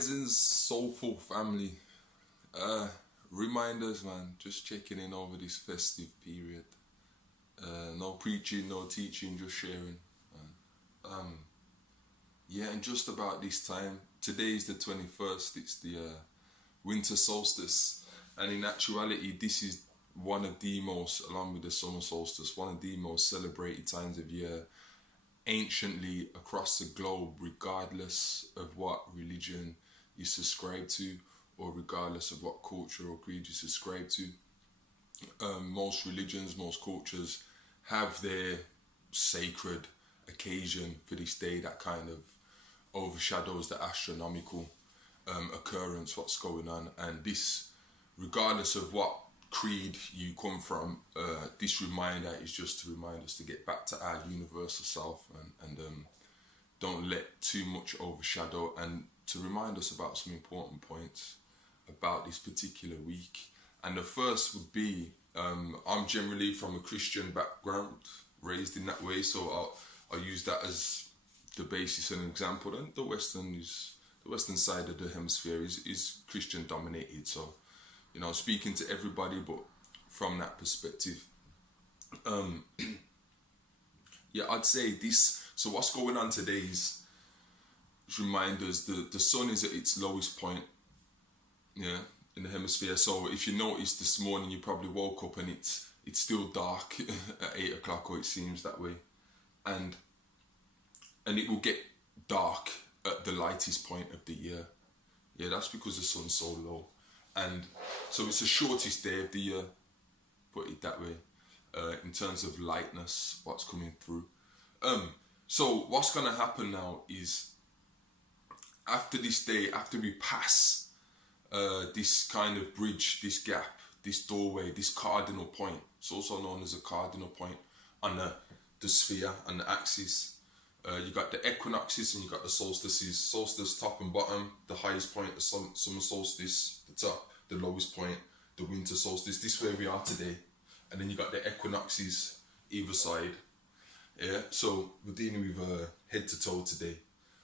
Rising's soulful family. Reminders, man. Just checking in over this festive period. No preaching, no teaching, just sharing. Yeah, and just about this time, today is the 21st. It's the winter solstice, and in actuality, this is one of the most, along with the summer solstice, one of the most celebrated times of year anciently across the globe, regardless of what religion you subscribe to or regardless of what culture or creed you subscribe to. Most religions, most cultures have their sacred occasion for this day that kind of overshadows the astronomical occurrence, what's going on. And this, regardless of what creed you come from, this reminder is just to remind us to get back to our universal self and don't let too much overshadow, and to remind us about some important points about this particular week. And the first would be, I'm generally from a Christian background, raised in that way, so I'll use that as the basis and example. And the western side of the hemisphere is Christian dominated, so speaking to everybody, but from that perspective, yeah, I'd say this. So what's going on today is reminders. The sun is at its lowest point, yeah, in the hemisphere. So if you noticed this morning, you probably woke up and it's still dark at 8 o'clock, or it seems that way, and it will get dark at the lightest point of the year. Yeah, that's because the sun's so low. And so it's the shortest day of the year, put it that way, in terms of lightness, what's coming through. So what's going to happen now is, after this day, after we pass this kind of bridge, this gap, this doorway, this cardinal point, it's also known as a cardinal point on the sphere, on the axis. You got the equinoxes and you got the solstices. Solstice top and bottom, the highest point, the summer solstice, the top, the lowest point, the winter solstice. This is where we are today. And then you got the equinoxes either side. Yeah, so we're dealing with head to toe today.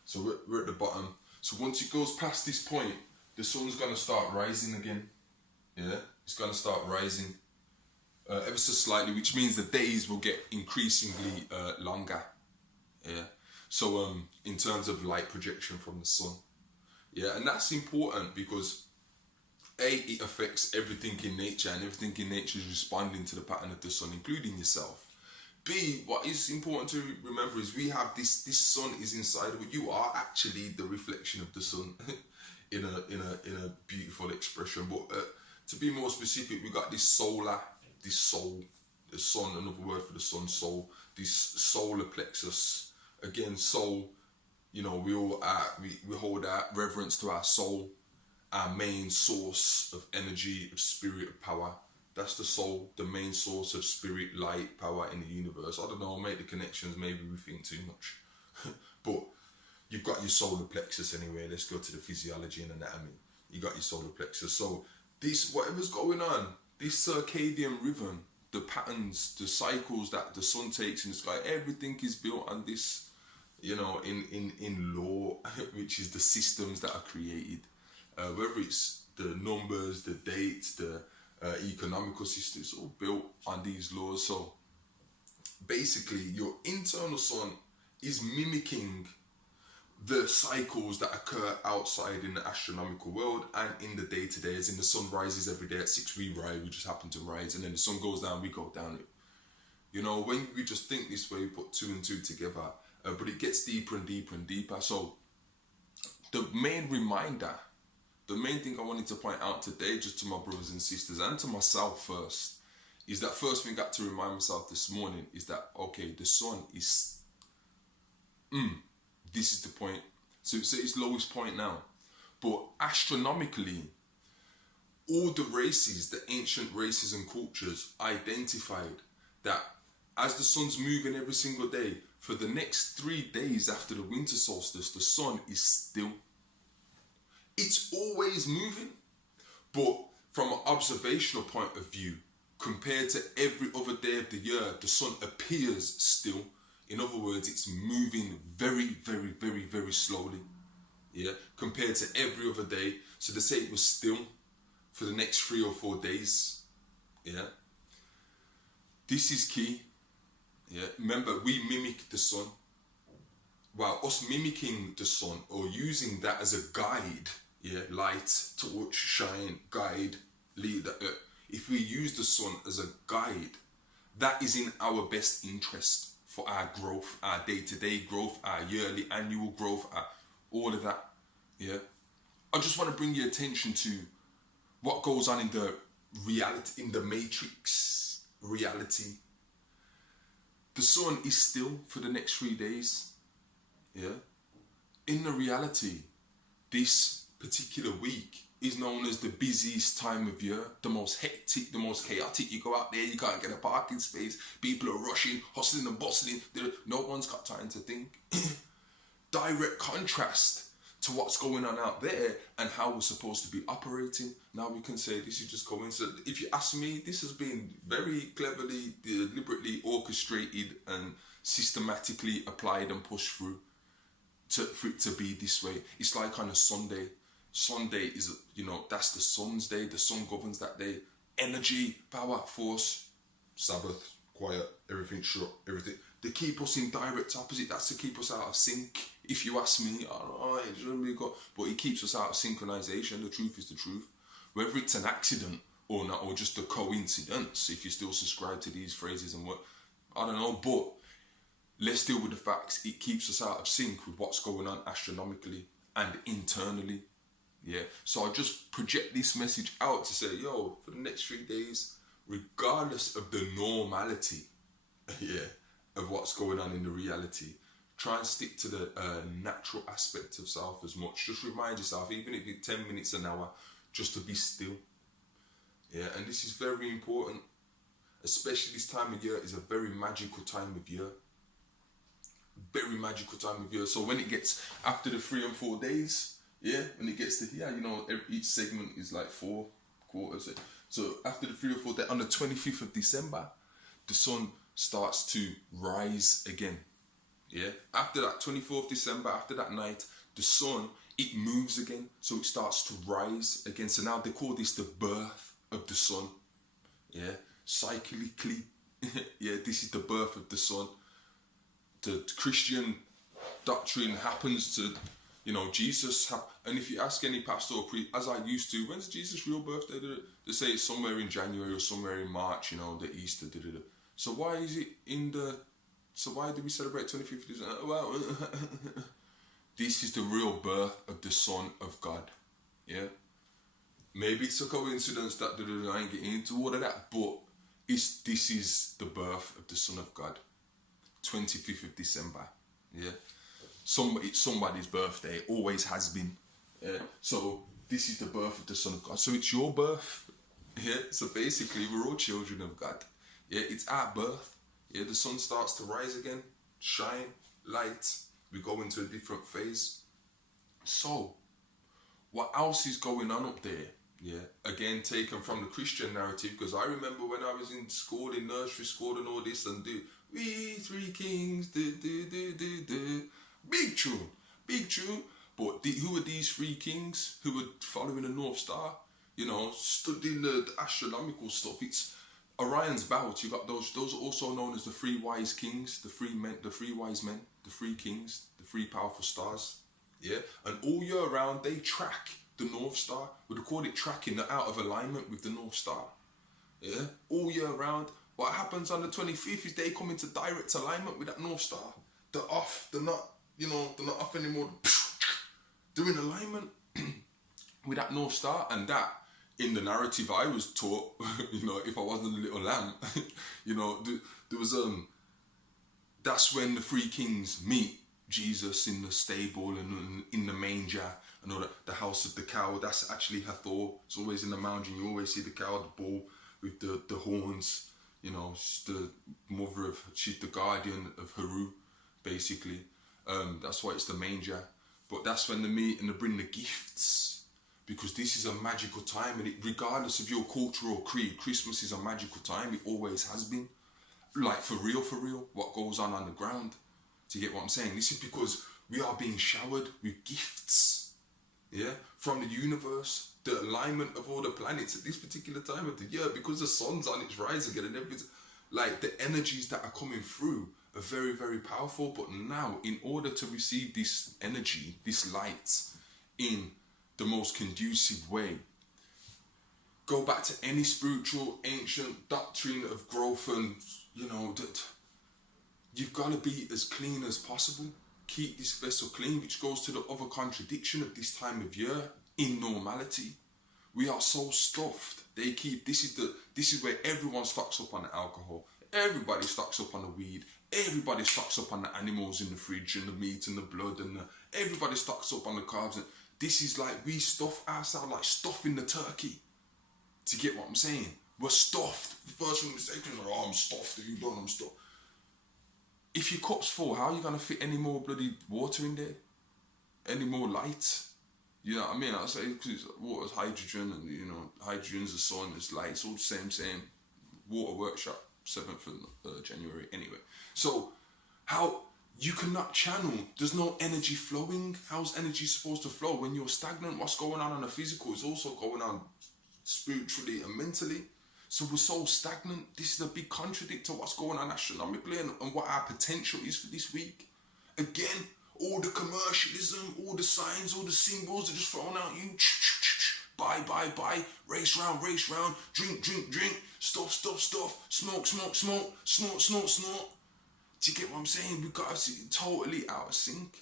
So we're at the bottom. So once it goes past this point, the sun's going to start rising again. Yeah, it's going to start rising ever so slightly, which means the days will get increasingly longer. Yeah, so in terms of light projection from the sun, yeah, and that's important because it affects everything in nature, and everything in nature is responding to the pattern of the sun, including yourself. B, what is important to remember is we have this sun is inside of you. You are actually the reflection of the sun in a beautiful expression. But to be more specific, we got this soul, the sun, another word for the sun, soul, this solar plexus. Again, soul, we all we hold that reverence to our soul, our main source of energy, of spirit, of power. That's the soul, the main source of spirit, light, power in the universe. I don't know, make the connections, maybe we think too much. But you've got your solar plexus anyway. Let's go to the physiology and anatomy. You got your solar plexus. So this, whatever's going on, this circadian rhythm, the patterns, the cycles that the sun takes in the sky, everything is built on this, in law, which is the systems that are created, whether it's the numbers, the dates, the economical systems, all built on these laws. So basically, your internal sun is mimicking the cycles that occur outside in the astronomical world and in the day-to-day, as in the sun rises every day at 6, we rise, we just happen to rise, and then the sun goes down, we go down. When we just think this way, we put 2 and 2 together, but it gets deeper and deeper and deeper. So the main reminder, the main thing I wanted to point out today, just to my brothers and sisters and to myself first, is that first thing I got to remind myself this morning is that, okay, the sun is, this is the point. So it's its lowest point now. But astronomically, all the races, the ancient races and cultures, identified that as the sun's moving every single day, for the next 3 days after the winter solstice, the sun is still. It's always moving, but from an observational point of view, compared to every other day of the year, the sun appears still. In other words, it's moving very, very, very, very slowly. yeah, compared to every other day. So they say it was still for the next 3 or 4 days, yeah. This is key, yeah. Remember, we mimic the sun. Well, us mimicking the sun or using that as a guide, yeah, light, torch, shine, guide, lead. If we use the sun as a guide, that is in our best interest for our growth, our day-to-day growth, our yearly, annual growth, all of that, yeah. I just want to bring your attention to what goes on in the reality, in the matrix reality. The sun is still for the next 3 days, yeah. In the reality, this particular week is known as the busiest time of year, the most hectic, the most chaotic. You go out there, you can't get a parking space, people are rushing, hustling and bustling, no one's got time to think. Direct contrast to what's going on out there and how we're supposed to be operating. Now we can say this is just coincidence. If you ask me, this has been very cleverly, deliberately orchestrated and systematically applied and pushed through for it to be this way. It's like on a Sunday. Sunday is, that's the sun's day. The sun governs that day. Energy, power, force, Sabbath, quiet, everything shut, everything. They keep us in direct opposite. That's to keep us out of sync. If you ask me, it shouldn't be good. But it keeps us out of synchronization. The truth is the truth. Whether it's an accident or not, or just a coincidence, if you still subscribe to these phrases and what, I don't know. But let's deal with the facts. It keeps us out of sync with what's going on astronomically and internally. Yeah. So I just project this message out to say, for the next 3 days, regardless of the normality, of what's going on in the reality, try and stick to the natural aspect of self as much. Just remind yourself, even if it's 10 minutes an hour, just to be still. Yeah, and this is very important. Especially this time of year is a very magical time of year. Very magical time of year. So when it gets after the 3 and 4 days, when it gets to here, each segment is like 4 quarters. So after the 3 or 4 days, on the 25th of December, the sun starts to rise again. Yeah. After that 24th December, after that night, the sun, it moves again. So it starts to rise again. So now they call this the birth of the sun. Yeah. Cyclically. This is the birth of the sun. The Christian doctrine happens to, Jesus. And if you ask any pastor or priest, as I used to, when's Jesus' real birthday? They say it's somewhere in January or somewhere in March, the Easter. So why is it so why do we celebrate 25th December? Well, this is the real birth of the Son of God. Yeah. Maybe it's a coincidence that I ain't getting into all of that, but this is the birth of the Son of God. 25th of December. Yeah. It's somebody's birthday. It always has been. Yeah. So this is the birth of the Son of God. So it's your birth. Yeah. So basically we're all children of God. Yeah, it's our birth. Yeah, the sun starts to rise again, shine, light. We go into a different phase. So, what else is going on up there? Yeah, again, taken from the Christian narrative, because I remember when I was in school, in nursery school and all this, and we 3 kings, big tune. But who are these 3 kings who were following the North Star? Studying the astronomical stuff. It's Orion's belt. You got those are also known as the 3 wise kings, the 3 wise men, the 3 kings, the 3 powerful stars. Yeah, and all year round they track the North Star. We'd call it tracking. They're out of alignment with the North Star. Yeah, all year round. What happens on the 25th is they come into direct alignment with that North Star. They're off. They're not off anymore. They're in alignment with that North Star, and that, in the narrative I was taught, if I wasn't a little lamb, there was that's when the 3 kings meet Jesus in the stable and in the manger and all that, the house of the cow. That's actually Hathor. It's always in the mountain. You always see the cow, the bull with the horns. She's the mother of, she's the guardian of Heru, basically. That's why it's the manger. But that's when they meet and they bring the gifts. Because this is a magical time, and regardless of your culture or creed, Christmas is a magical time. It always has been. Like, for real, what goes on the ground. Do you get what I'm saying? This is because we are being showered with gifts. yeah, from the universe, the alignment of all the planets at this particular time of the year, because the sun's on its rise again and everything. Like, the energies that are coming through are very, very powerful. But now, in order to receive this energy, this light, in the most conducive way, go back to any spiritual ancient doctrine of growth, and that you've got to be as clean as possible. Keep this vessel clean, which goes to the other contradiction of this time of year in normality. We are so stuffed. This is where everyone stocks up on the alcohol, everybody stocks up on the weed, everybody stocks up on the animals in the fridge and the meat and the blood, and everybody stocks up on the carbs. And this is like, we stuff ourselves like stuffing the turkey. To get what I'm saying? We're stuffed. The first thing we say is, oh, I'm stuffed. Are you done? I'm stuffed. If your cup's full, how are you going to fit any more bloody water in there? Any more light? You know what I mean? I say, because water's hydrogen, and hydrogen's the sun, it's light, it's all the same. Water workshop, 7th of January. Anyway, so how you cannot channel? There's no energy flowing. How's energy supposed to flow when you're stagnant? What's going on the physical is also going on spiritually and mentally. So we're so stagnant. This is a big contradict to what's going on astronomically and what our potential is for this week. Again, all the commercialism, all the signs, all the symbols are just thrown at you. Buy, race round, drink, stuff, smoke, snort. Do you get what I'm saying? We got to totally out of sync.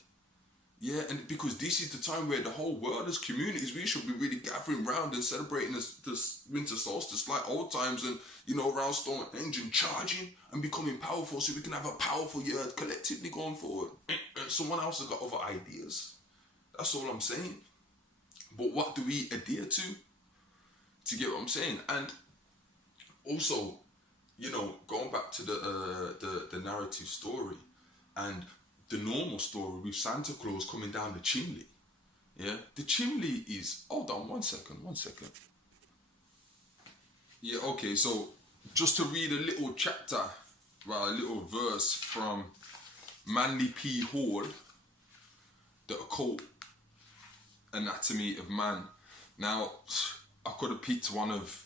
Yeah, and because this is the time where the whole world as communities, we should be really gathering round and celebrating this winter solstice like old times, and around Stonehenge and charging and becoming powerful, so we can have a powerful year collectively going forward. Someone else has got other ideas. That's all I'm saying. But what do we adhere to? To get what I'm saying? And also, going back to the narrative story and the normal story with Santa Claus coming down the chimney. Yeah, the chimney is, hold on one second. Yeah, okay, so just to read a little chapter, a little verse from Manly P. Hall, The Occult Anatomy of Man. Now, I could have picked one of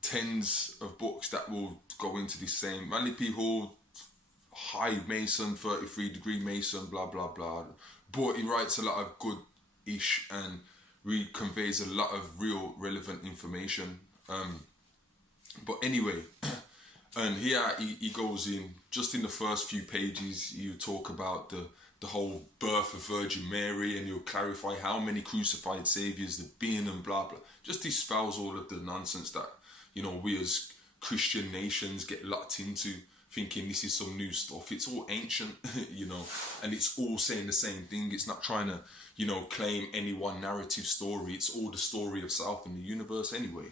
tens of books that will go into this same. Manly P. Hall, high Mason, 33-degree Mason, blah, blah, blah. But he writes a lot of good-ish and conveys a lot of real relevant information. But anyway, and here he goes in, just in the first few pages, you talk about the whole birth of Virgin Mary, and he'll clarify how many crucified saviors there've been and blah, blah. Just dispels all of the nonsense that, we as Christian nations get locked into, thinking this is some new stuff. It's all ancient, and it's all saying the same thing. It's not trying to, claim any one narrative story. It's all the story of self and the universe anyway.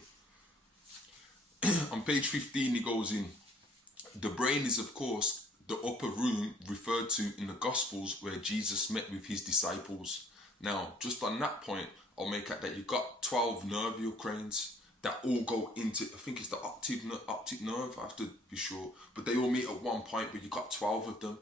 On page 15, he goes in, the brain is, of course, the upper room referred to in the Gospels where Jesus met with his disciples. Now, just on that point, I'll make out that you've got 12 nerval cranes that all go into, I think it's the optic nerve, I have to be sure, but they all meet at one point, but you've got 12 of them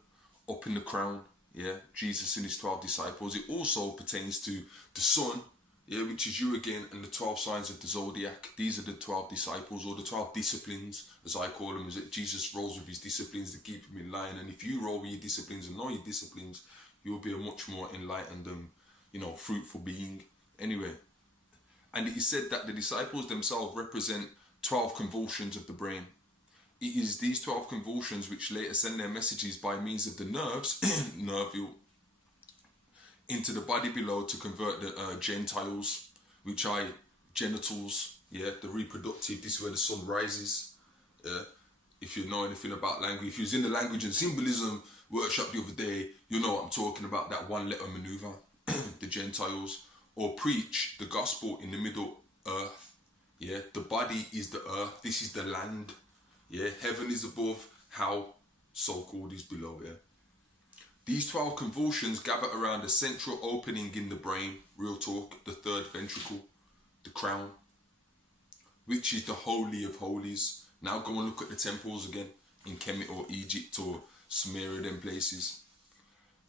up in the crown, yeah, Jesus and his 12 disciples. It also pertains to the sun, yeah, which is you again, and the 12 signs of the zodiac. These are the 12 disciples, or the 12 disciplines, as I call them, is that Jesus rolls with his disciplines to keep him in line, and if you roll with your disciplines and know your disciplines, you'll be a much more enlightened and, fruitful being. Anyway, and it is said that the disciples themselves represent 12 convulsions of the brain. It is these 12 convulsions which later send their messages by means of the nerves, nervule, into the body below to convert the Gentiles, which are genitals, yeah, the reproductive. This is where the sun rises. If you know anything about language, if you was in the language and symbolism workshop the other day, you know what I'm talking about, that one letter maneuver, the Gentiles. Or preach the gospel in the middle earth. Yeah, the body is the earth. This is the land. Yeah, heaven is above, how so-called is below. Yeah. These 12 convulsions gather around a central opening in the brain, real talk, the third ventricle, the crown, which is the holy of holies. Now go and look at the temples again in Kemet or Egypt or Sumeria, them places.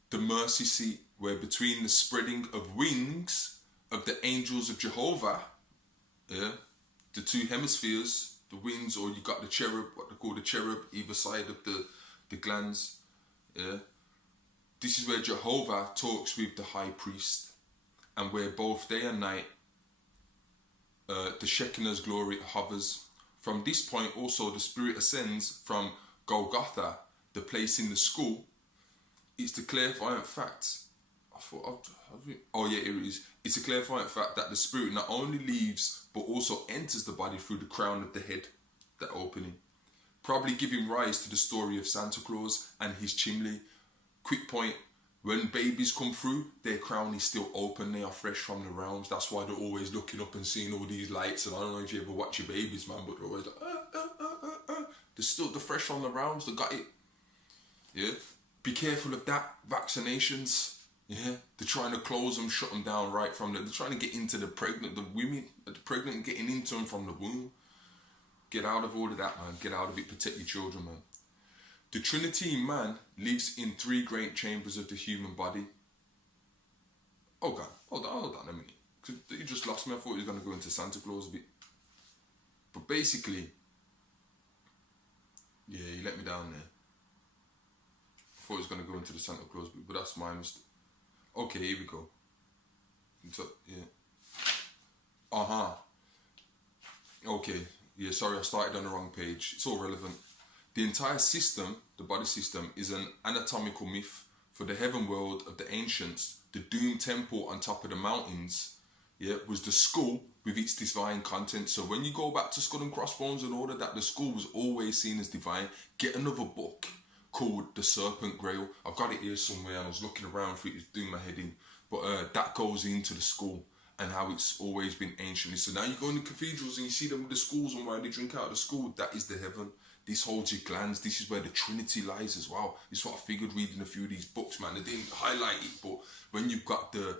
The mercy seat, where between the spreading of wings of the angels of Jehovah, yeah, the two hemispheres, the winds, or you got the cherub, what they call the cherub, either side of the glands, yeah. This is where Jehovah talks with the high priest, and where both day and night the Shekinah's glory hovers. From this point also the spirit ascends from Golgotha, the place in the skull. It's the clairvoyant fact. Oh yeah, it is. It's a clairvoyant fact that the spirit not only leaves but also enters the body through the crown of the head, that opening, probably giving rise to the story of Santa Claus and his chimney. Quick point: when babies come through, their crown is still open. They are fresh from the realms. That's why they're always looking up and seeing all these lights. And I don't know if you ever watch your babies, man, but they're always like, they're fresh from the realms. They got it. Yeah. Be careful of that. Vaccinations. Yeah. They're trying to close them, shut them down right from they're trying to get into the women, the pregnant, getting into them from the womb. Get out of all of that, man. Get out of it. Protect your children, man. The Trinity in man lives in three great chambers of the human body. Oh God, hold on a minute. You just lost me. I thought you were going to go into Santa Claus a bit. But basically, yeah, you let me down there. I thought he was going to go into the Santa Claus bit, but that's my mistake. Okay, here we go. So, yeah. Okay, yeah, sorry, I started on the wrong page. It's all relevant. The entire system, the body system, is an anatomical myth. For the heaven world of the ancients, the doomed temple on top of the mountains, yeah, was the skull with its divine content. So when you go back to Skull and Crossbones and all of that, the skull was always seen as divine. Get another book called The Serpent Grail. I've got it here somewhere and I was looking around for it, it's doing my head in. But that goes into the skull and how it's always been anciently. So now you go in the cathedrals and you see them with the skulls and why they drink out of the skull. That is the heaven. This holds your glands. This is where the Trinity lies as well. It's what I figured reading a few of these books, man. They didn't highlight it, but when you've got the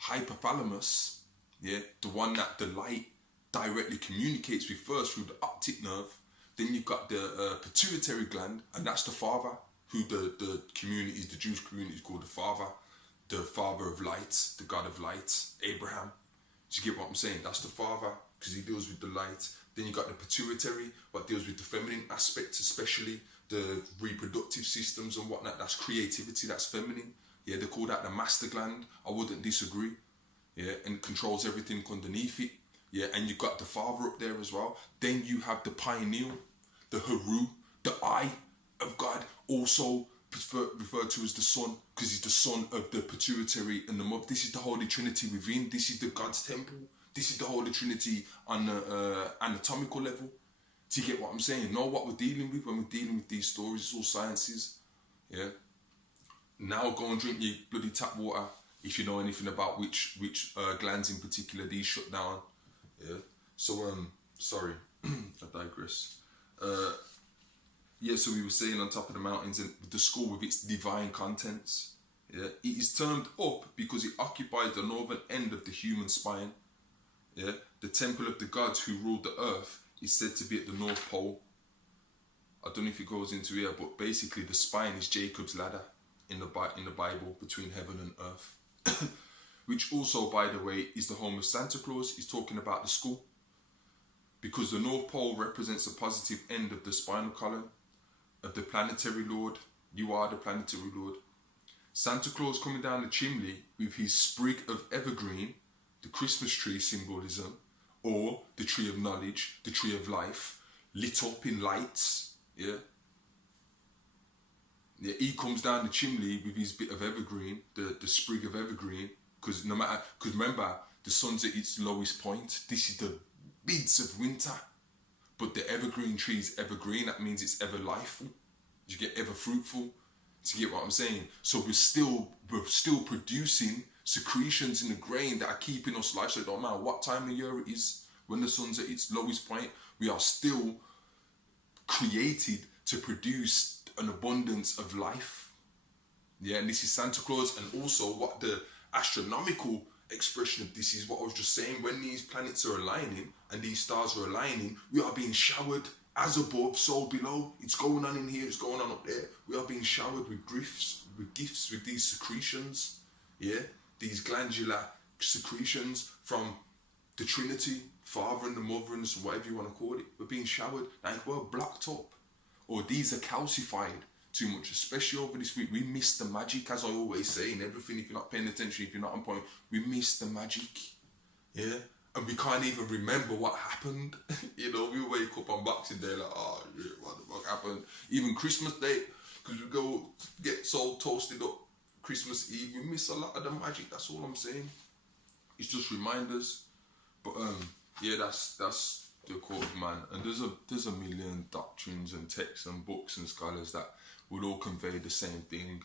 hypothalamus, yeah, the one that the light directly communicates with first through the optic nerve, then you've got the pituitary gland, and that's the father, who the communities, the Jewish community is called the father of light, the God of light, Abraham. Do you get what I'm saying? That's the father, because he deals with the light. Then you got the pituitary, what deals with the feminine aspects, especially the reproductive systems and whatnot. That's creativity, that's feminine. Yeah, they call that the master gland. I wouldn't disagree. Yeah, and controls everything underneath it. Yeah, and you've got the father up there as well. Then you have the pineal, the Haru, the eye of God, also referred to as the son, because he's the son of the pituitary and the mother. This is the Holy Trinity within. This is the God's temple. This is the Holy Trinity on the anatomical level. Do you get what I'm saying? Know what we're dealing with when we're dealing with these stories. It's all sciences. Yeah. Now go and drink your bloody tap water if you know anything about which glands in particular these shut down. Yeah. So sorry, I digress. Yeah. So we were saying on top of the mountains and the skull with its divine contents. Yeah. It is termed up because it occupies the northern end of the human spine. Yeah, the temple of the gods who ruled the earth is said to be at the North Pole. I don't know if it goes into here, but basically the spine is Jacob's ladder in the Bible between heaven and earth. Which also, by the way, is the home of Santa Claus. He's talking about the skull. Because the North Pole represents a positive end of the spinal column of the planetary lord. You are the planetary lord. Santa Claus coming down the chimney with his sprig of evergreen, the Christmas tree symbolism, or the tree of knowledge, the tree of life, lit up in lights, yeah? Yeah, he comes down the chimney with his bit of evergreen, the sprig of evergreen, because remember, the sun's at its lowest point. This is the mids of winter, but the evergreen tree is evergreen. That means it's ever lifeful. You get ever fruitful. Do you get what I'm saying? So we're still producing secretions in the grain that are keeping us alive. So it don't matter what time of year it is, when the sun's at its lowest point, we are still created to produce an abundance of life. Yeah, and this is Santa Claus. And also what the astronomical expression of this is, what I was just saying, when these planets are aligning and these stars are aligning, we are being showered as above, so below. It's going on in here, it's going on up there. We are being showered with gifts, with these secretions. Yeah, these glandular secretions from the Trinity, Father and the Mother and whatever you want to call it. We're being showered, like we're blocked up. Or these are calcified too much, especially over this week. We miss the magic, as I always say in everything. If you're not paying attention, if you're not on point, we miss the magic. Yeah? And we can't even remember what happened. You know, we wake up on Boxing Day like, oh, yeah, what the fuck happened? Even Christmas Day, because we go get so toasted up Christmas Eve, we miss a lot of the magic. That's all I'm saying. It's just reminders. But yeah, that's the quote, man. And there's a million doctrines and texts and books and scholars that will all convey the same thing.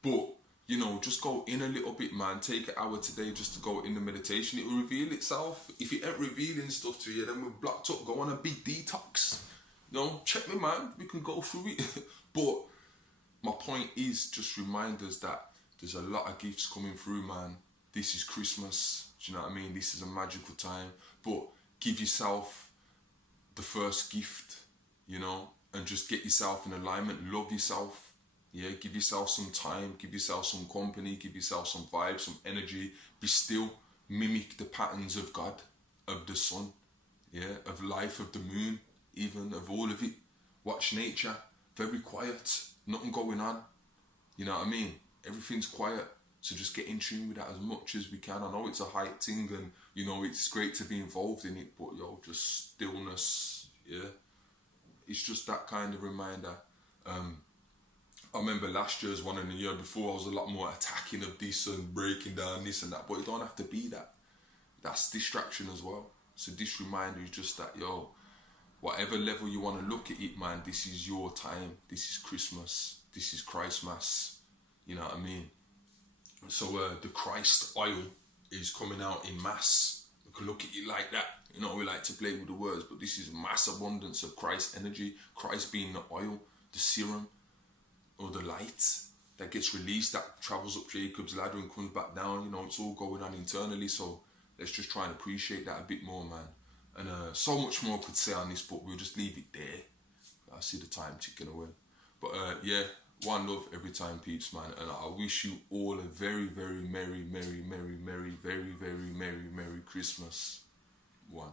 But you know, just go in a little bit, man. Take an hour today just to go in the meditation. It will reveal itself. If it ain't revealing stuff to you, then we're blocked up. Go on a big detox. You know, check me, man. We can go through it. But my point is just reminders that there's a lot of gifts coming through, man. This is Christmas. Do you know what I mean? This is a magical time. But give yourself the first gift, you know, and just get yourself in alignment. Love yourself. Yeah, give yourself some time, give yourself some company, give yourself some vibes, some energy. Be still. Mimic the patterns of God, of the sun, yeah, of life, of the moon, even, of all of it. Watch nature. Very quiet. Nothing going on. You know what I mean? Everything's quiet. So just get in tune with that as much as we can. I know it's a hype thing and, you know, it's great to be involved in it, but, yo, just stillness, yeah? It's just that kind of reminder. I remember last year's one and the year before, I was a lot more attacking of this and breaking down this and that, but it don't have to be that. That's distraction as well. So this reminder is just that, yo, whatever level you want to look at it, man, this is your time. This is Christmas. This is Christmas. You know what I mean? So the Christ oil is coming out in mass. We can look at it like that. You know, we like to play with the words, but this is mass abundance of Christ energy. Christ being the oil, the serum, or the light that gets released, that travels up Jacob's ladder and comes back down. You know, it's all going on internally. So let's just try and appreciate that a bit more, man. And so much more could say on this, but we'll just leave it there. I see the time ticking away. But yeah, one love every time, peeps, man. And I wish you all a very, very merry, merry, merry, merry, very, very merry, merry Christmas. One.